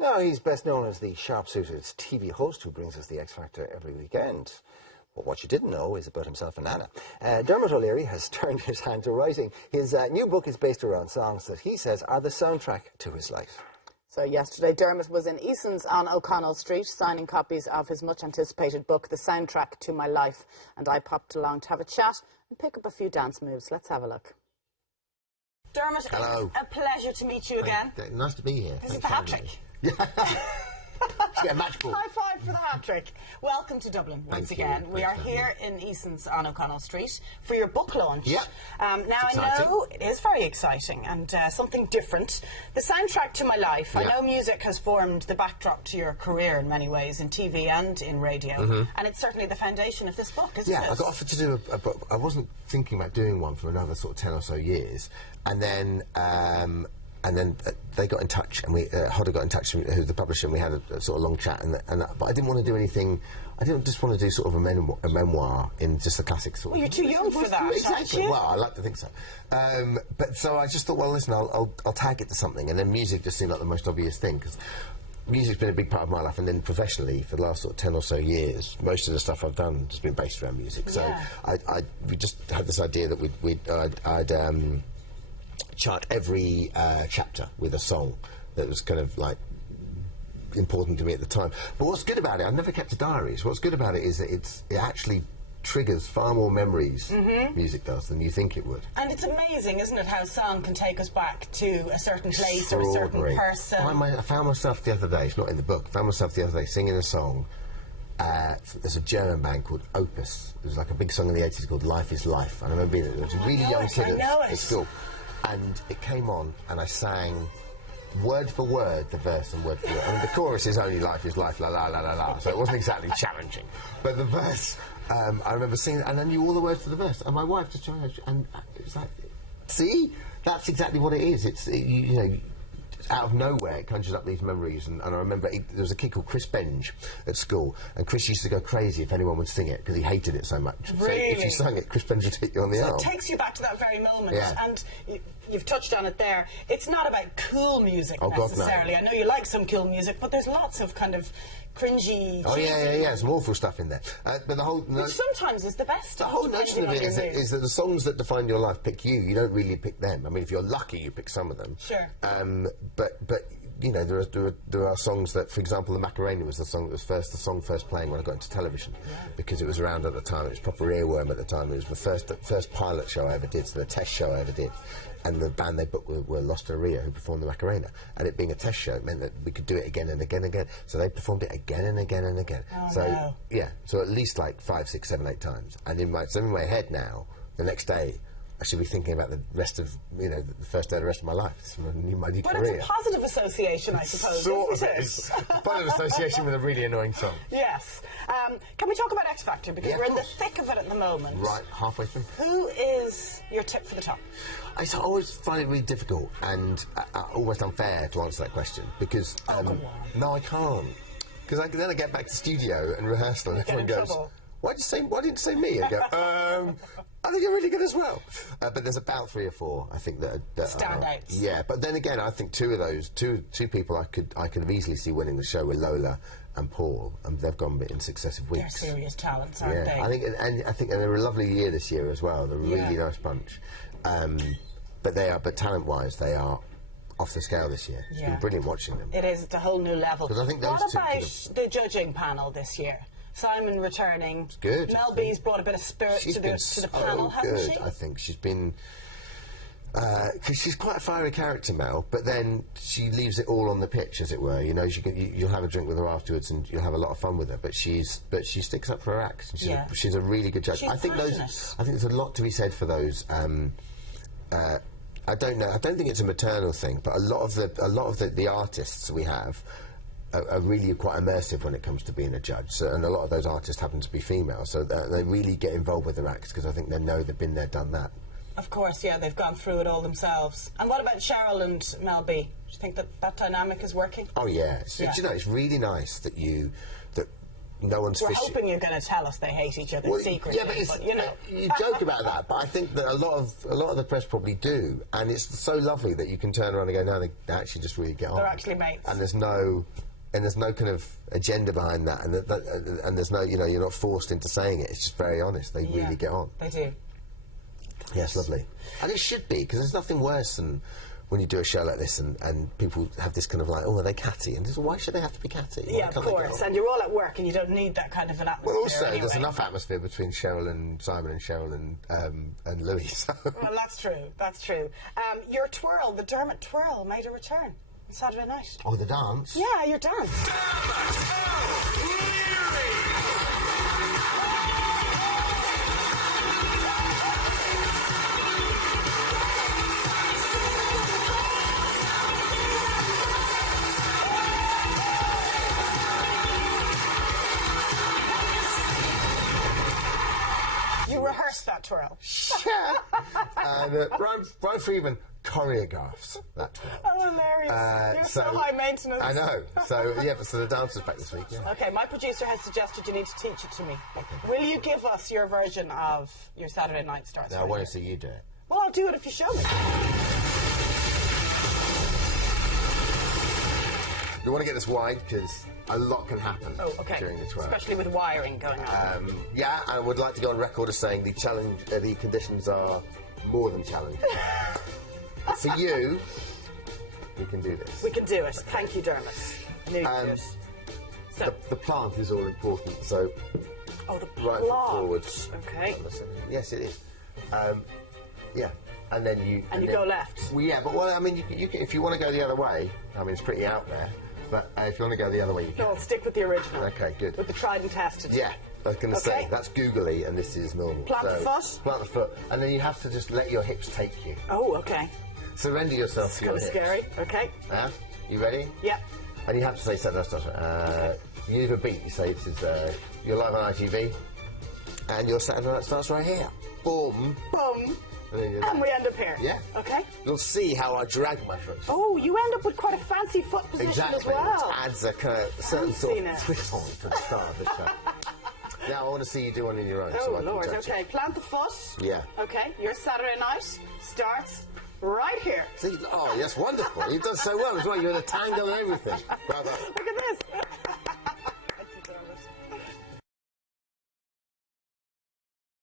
No, he's best known as the sharp-suited TV host who brings us the X Factor every weekend. But what you didn't know is about himself and Anna. Dermot O'Leary has turned his hand to writing. His new book is based around songs that he says are the soundtrack to his life. So yesterday, Dermot was in Eason's on O'Connell Street signing copies of his much-anticipated book, The Soundtrack to My Life. And I popped along to have a chat and pick up a few dance moves. Let's have a look. Dermot, hello. It's a pleasure to meet you again. Nice to be here. This is the hat-trick. Yeah, match ball. High five for the hat-trick. Welcome to Dublin once again. We are here in Eason's on O'Connell Street for your book launch. Yeah. Now I know it is very exciting and something different. The soundtrack to my life. Yeah. I know music has formed the backdrop to your career in many ways, in TV and in radio, and it's certainly the foundation of this book, isn't it? Yeah, I got offered to do a book. I wasn't thinking about doing one for another sort of 10 or so years, and then they got in touch, and Hodder got in touch with who's the publisher, and we had a sort of long chat. But I didn't want to do anything. I didn't just want to do sort of a memoir in just the classic sort. Well, you're too young for that, exactly. aren't you? Well, I like to think so. But so I just thought, well, listen, I'll tag it to something, and then music just seemed like the most obvious thing because music's been a big part of my life, and then professionally for the last sort of 10 or so years, most of the stuff I've done has been based around music. So we just had this idea that I'd chart every chapter with a song that was kind of like important to me at the time. But what's good about it, I've never kept a diary, so what's good about it is that it actually triggers far more memories, music does, than you think it would. And it's amazing, isn't it, how song can take us back to a certain place or a certain person. I found myself the other day, it's not in the book, I found myself the other day singing a song. There's a German band called Opus. It was like a big song in the 80s called Life is Life. And I remember being, it was a really young kid at school. And it came on, and I sang word for word the verse and word for word. I mean, the chorus is only life is life, la la la la la, so it wasn't exactly challenging. But the verse, I remember singing, and I knew all the words to the verse. And my wife just joined, and it was like, see, that's exactly what it is. You know, out of nowhere, it conjures up these memories. And I remember there was a kid called Chris Benge at school, and Chris used to go crazy if anyone would sing it because he hated it so much. Really? So if you sang it, Chris Benge would hit you on the arm. It takes you back to that very moment. Yeah. And you've touched on it there. It's not about cool music necessarily. God, no. I know you like some cool music, but there's lots of kind of cringy. Oh yeah, some awful stuff in there. But the whole which sometimes is the best. The whole notion of it is that the songs that define your life pick you. You don't really pick them. I mean, if you're lucky, you pick some of them. Sure. But you know, there are songs that, for example, the Macarena was the song that was first playing when I got into television, because it was around at the time. It was proper earworm at the time. It was the first pilot show I ever did, so the test show I ever did. And the band they booked were Lost Ria, who performed the Macarena. And it being a test show, it meant that we could do it again and again and again. So they performed it again and again and again. Oh, so no. yeah, so at least like 5, 6, 7, 8 times. And in my head now, the next day, I should be thinking about the rest of, you know, the first day of the rest of my life. It's my new but career. It's a positive association, I suppose. Sort of isn't is. Positive association with a really annoying song. Yes. Can we talk about X Factor? Because we're in the thick of it at the moment. Right, halfway through. Who is your tip for the top? I always find it really difficult and almost unfair to answer that question because no, I can't. Because then I get back to studio and rehearsal and everyone goes, why didn't you say me? And go, I think you're really good as well. But there's about 3 or 4, I think, that standouts. Yeah, but then again, I think 2 of those, two people I could have easily see winning the show were Lola and Paul, and they've gone in successive weeks. They're serious talents, aren't they? I think they're a lovely year this year as well. They're a really nice bunch. But talent-wise, they are off the scale this year. It's been brilliant watching them. It is. It's a whole new level. I think those what about the judging panel this year? Simon returning. It's good. Mel B's brought a bit of spirit to the panel, hasn't she? I think she's been... Because she's quite a fiery character, Mel, but then she leaves it all on the pitch, as it were. You know, you'll have a drink with her afterwards, and you'll have a lot of fun with her. But she sticks up for her acts. She's a really good judge. She's passionate. I think there's a lot to be said for those. I don't know. I don't think it's a maternal thing, but a lot of the artists we have are really quite immersive when it comes to being a judge. So, and a lot of those artists happen to be female, so they really get involved with their acts because I think they know they've been there, done that. Of course, yeah, they've gone through it all themselves. And what about Cheryl and Mel B? Do you think that dynamic is working? Oh yeah, you know, it's really nice that no one's We're fishy. hoping you're going to tell us they hate each other secretly. Yeah, but you know. you joke about that, but I think that a lot of the press probably do, and it's so lovely that you can turn around and go, no, they actually just really get on. They're actually mates. And there's no kind of agenda behind that, and there's no, you're not forced into saying it. It's just very honest. They really get on. They do. Yes, lovely. And it should be, because there's nothing worse than when you do a show like this and people have this kind of like, oh, are they catty? And why should they have to be catty? Yeah, of course. And you're all at work and you don't need that kind of an atmosphere. Well, also, anyway. there's enough atmosphere between Cheryl and Simon and Cheryl and Louis. So. Well, that's true. That's true. Your twirl, the Dermot Twirl, made a return on Saturday night. Oh, the dance? Yeah, your dance. Dermot O'Leary! You rehearsed that twirl. Yeah. And Brian Freeman choreographs that twirl. Oh, hilarious. You're so high maintenance. I know. So, yeah, so the dance was back this week, yeah. Okay, my producer has suggested you need to teach it to me. Will you give us your version of your Saturday Night Starts? No, I want to see you do it. Well, I'll do it if you show me. You want to get this wide because a lot can happen during the twirl. Especially with wiring going on. Yeah, I would like to go on record as saying the conditions are more than challenging. For you, we can do this. We can do it. Thank you, Dermot. I knew you could do it. So, the plant is all important, so the plant. right foot forwards. Okay. Yes, it is. Yeah, and then you... And you go left. Well, yeah, but I mean, you can, if you want to go the other way, I mean, it's pretty out there, but if you want to go the other way, you can. No, I'll stick with the original. Okay, good. With the tried and tested. Yeah, I was going to say, that's googly and this is normal. Plant the foot. Plant the foot, and then you have to just let your hips take you. Oh, okay. Surrender yourself to your hips. It's kind of scary. Okay. Yeah? You ready? Yep. And you have to say something else. You need a beat. You say, this is, you're live on ITV, and your Saturday Night Starts right here. Boom. Boom. And we end up here. Yeah. Okay. You'll see how I drag my foot. Oh, you end up with quite a fancy foot position as well. It adds a kind of certain sort of twist on to the start of the show. Now I want to see you do one in your own. Oh, so I Lord. can touch Okay, it. plant the foot. Yeah. Okay, your Saturday night starts right here. See, oh, yes, wonderful. You've done so well as well. You're in a tango and everything. Bravo. Look at this.